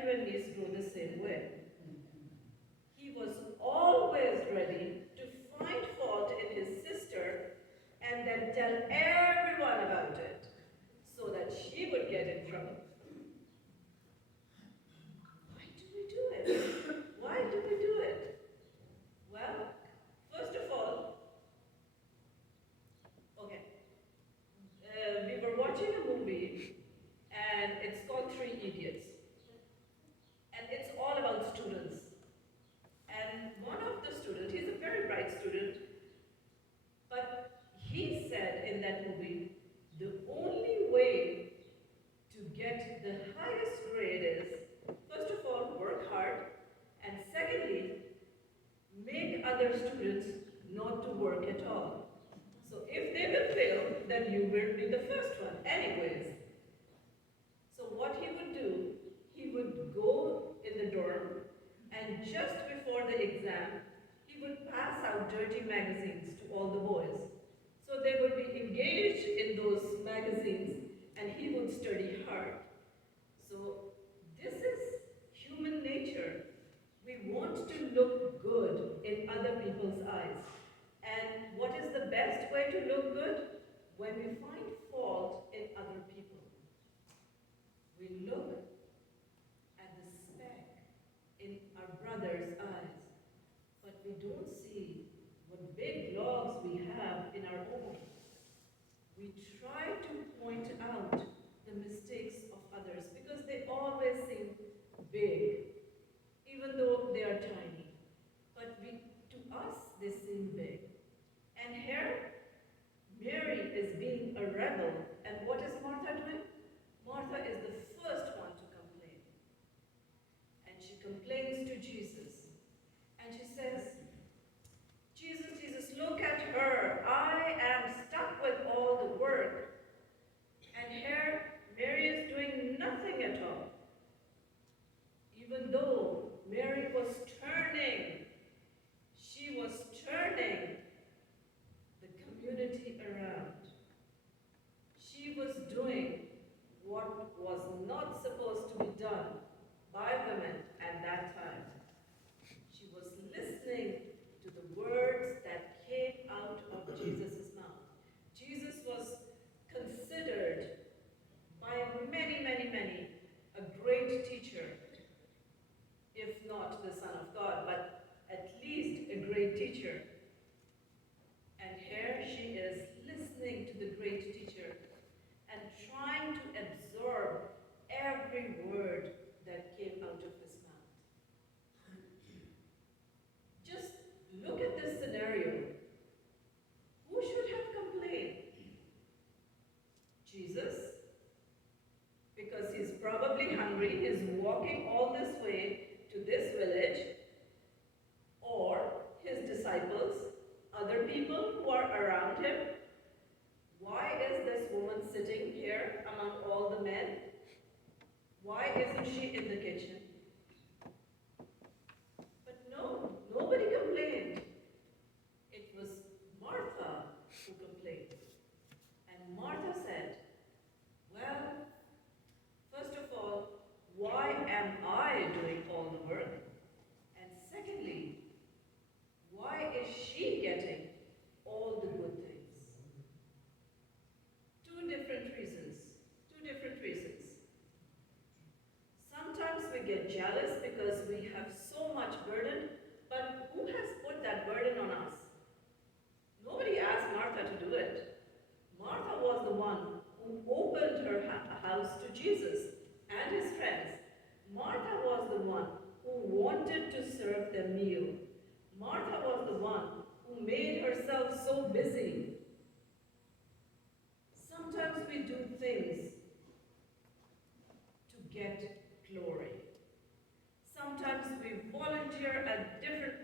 nephew and niece grow the same way. He was always ready to find fault in his sister and then tell everyone about it so that she would get in trouble. Why do we do it? Why do we do it? Well, first of all, okay, we were watching a movie and it's called Three Idiots. And it's all about students. And one of the students, he's a very bright student, but he said in that movie, the only way to get the highest grade is, first of all, work hard, and secondly, make other students not to work at all. So if they will fail, then you will be the first one anyways. So what he would do, he would go in the dorm, and just before the exam, he would pass out dirty magazines to all the boys. So they would be engaged in those magazines, and he would study hard. So this is human nature. We want to look good in other people's eyes. And what is the best way to look good? When we find fault in other people. We look at the speck in our brother's eyes, but we don't see what big logs we have in our own. We try to point out the mistakes of others because they always seem big, even though they are tiny. But to us, they seem big. And here, Mary is being a rebel, and what is Martha doing? Martha is the first one to complain. And she complains to Jesus. And she says, Jesus, look at her. I am stuck with all the work. And here, Mary is doing nothing at all. Even though Mary was turning, she was turning the community around. She was doing what was not supposed to be done by women at that time. She was listening to the words that came out of Jesus' mouth. Jesus was considered by many a great teacher, if not the Son of God, but at least a great teacher. And here she is listening to the great teacher and trying to absorb every word that came out of his mouth. Just look at this scenario. Who should have complained? Jesus, because he's probably hungry, he's walking all this way to this village, or his disciples, other people who are around him. Why is this woman sitting here among all the men? Why isn't she in the kitchen? But no, nobody complained. It was Martha who complained. And Martha said, well, first of all, why am I doing all the work? And secondly, why is she getting all the good things? Two different reasons. Sometimes we get jealous because we have so much burden, but who has put that burden on us? Nobody asked Martha to do it. Martha was the one who opened her house to Jesus and his friends. Martha was the one who wanted to serve the meal. Martha was the one who made herself so busy. Sometimes we do things to get glory. Sometimes we volunteer at different,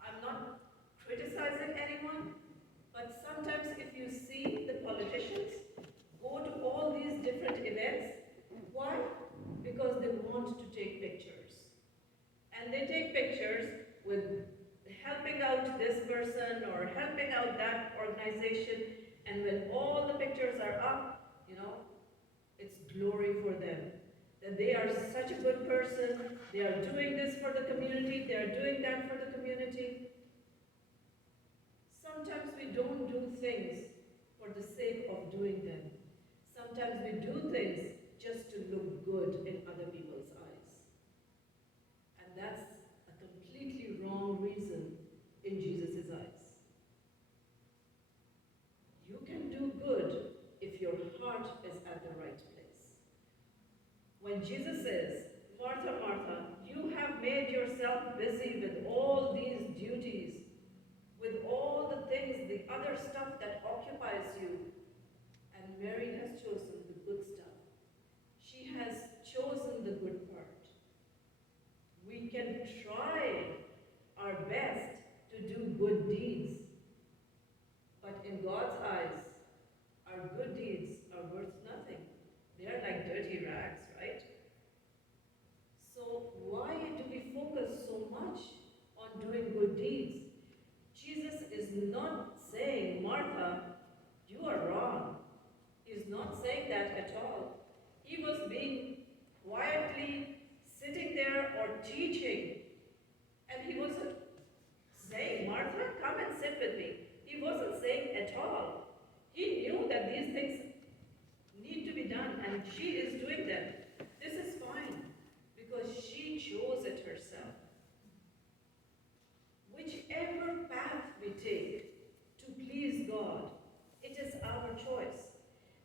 I'm not criticizing anyone, but sometimes if you see the politicians go to all these different events, why? Because they want to take pictures. And they take pictures with helping out this person or helping out that organization, and when all the pictures are up, it's glory for them. that they are such a good person, they are doing this for the community, they are doing that for the community. Sometimes we don't do things for the sake of doing them. Sometimes we do things just to look good in other people's eyes. And that's a completely wrong reason in Jesus' eyes. You can do good if your heart is at the right place. When Jesus says, Martha, Martha, you have made yourself busy with all these duties, with all the things, the other stuff that occupies you, and Mary has chosen the good stuff. She has chosen the good part. We can try our best to do good deeds, but in God's eyes, our good deeds are worth nothing. They are like dirty rags, right? So why do we focus so much on doing good deeds? Jesus is not saying, Martha, you are wrong. He's not saying that at all. He was being quietly sitting there or teaching, and he wasn't saying, Martha, come and sit with me. He wasn't saying at all. He knew that these things need to be done, and she is doing them. This is fine, because she chose it herself. Whichever path we take to please God, it is our choice.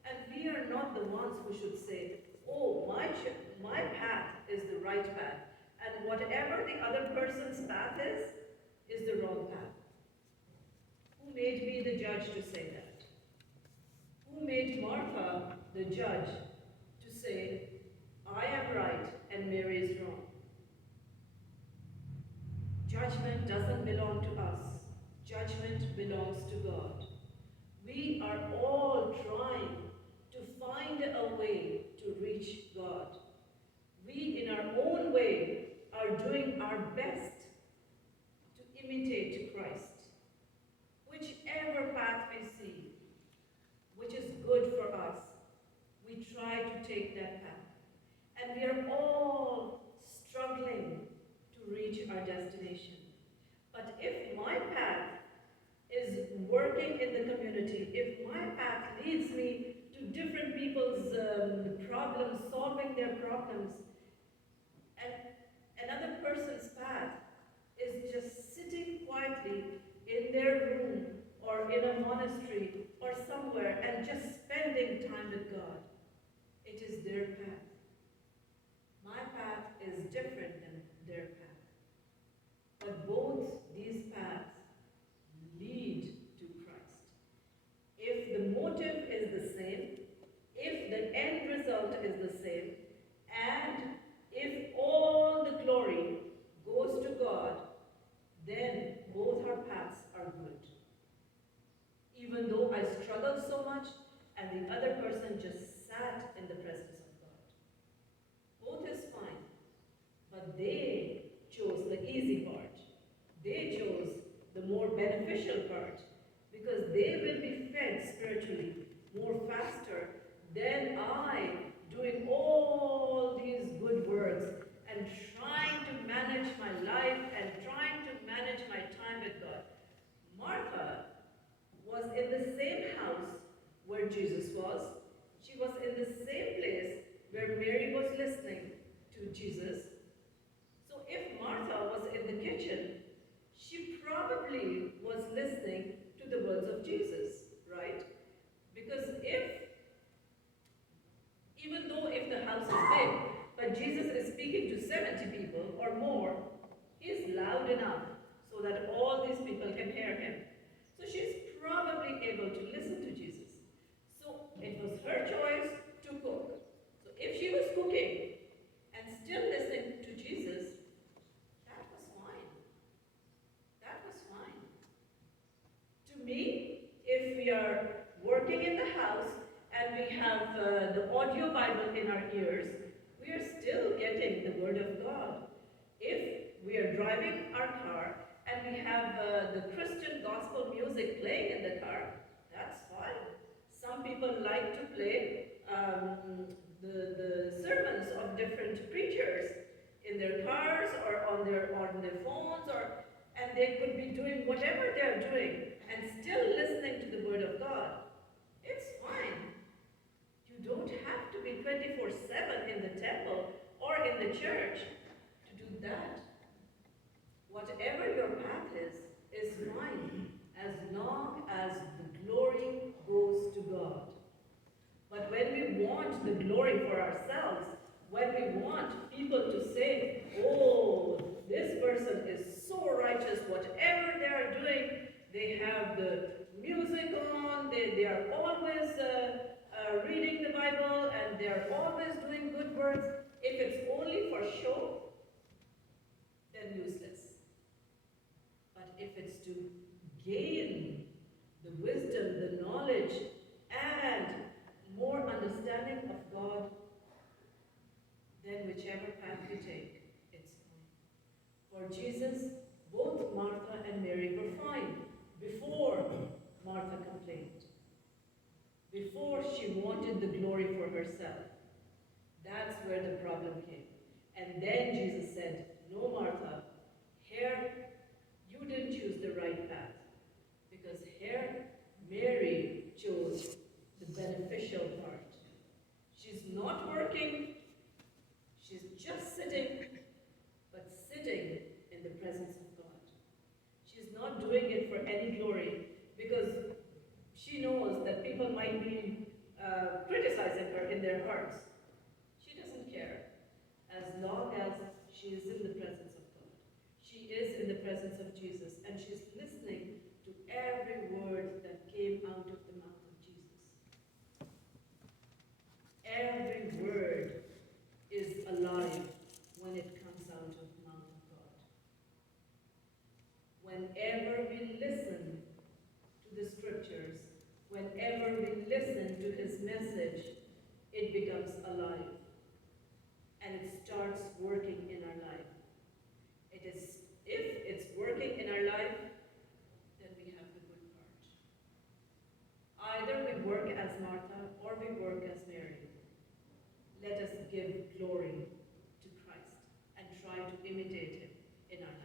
And we are not the ones who should say, oh, my path is the right path, and whatever the other person's path is the wrong path. Who made me the judge to say that? Who made Martha the judge to say, I am right and Mary is wrong? Judgment doesn't belong to us. Judgment belongs to God. We are all trying to find a way to reach God. We, in our own way, are doing our best to imitate Christ. Whichever path we see, which is good for us, we try to take that path. And we are all struggling to reach our destination. But if my path is working in the community, if my path leads me to different people's problems, solving their problems, and another person's path is just sitting quietly in their room or in a monastery or somewhere and just spending time with God, it is their path. My path is different than their path. But both these paths lead to Christ. If the motive is the same, if the end result is the same, and if all the glory goes to God, then both our paths are good. Even though I struggled so much and the other person just sat in the presence of God. Both is fine, but they chose the easy part. They chose the more beneficial part, because they will be fed spiritually more faster than I doing all these good works and trying to manage my life and trying to manage my time with God. Martha was in the same house where Jesus was. She was in the same place where Mary was listening to Jesus. So if Martha was in the kitchen, she probably was listening to the words of Jesus, right? Because even though if the house is big, but Jesus is speaking to 70 people or more, he is loud enough so that all these people can hear him. So she's probably able to listen to Jesus. So it was her choice to cook. So if she was cooking and still listening to Jesus, that was fine. That was fine. To me, if we are working in the house and we have the audio Bible in our ears, we are still getting the Word of God. If we are driving our car and we have the Christian gospel music playing in the car, that's fine. Some people like to play the sermons thousands of different preachers in their cars or on their phones, and they could be doing whatever they're doing and still listening to the Word of God. It's fine. You don't have to be 24/7 in the temple or in the church to do that. Whatever your path is fine, as long as the glory goes to God. But when we want the glory for ourselves, when we want people to say, oh, this person is so righteous, whatever they are doing, they have the music on, they are always reading the Bible, and they are always doing good works. If it's only for show, then useless. But if it's to gain the wisdom, the knowledge, and more understanding of God, then whichever path you take, it's fine. For Jesus, both Martha and Mary were fine before Martha complained, before she wanted the glory for herself. That's where the problem came. And then Jesus said, no, Martha, here you didn't choose the right path, because here Mary chose the beneficial part. She's not working, she's just sitting, but sitting in the presence of God. She's not doing it for any glory, because she knows that people might be criticizing her in their hearts. She doesn't care, as long as she is in the presence of God. She is in the presence of Jesus, and she's listening to every word that came out of the mouth of Jesus. Every word is alive when it comes out of the mouth of God. Whenever we listen to the scriptures, whenever we listen to his message, it becomes alive. And it starts working in our life. If it's working in our life, then we have the good part. Either we work as Martha or we work as Mary. Let us give glory to Christ and try to imitate him in our life.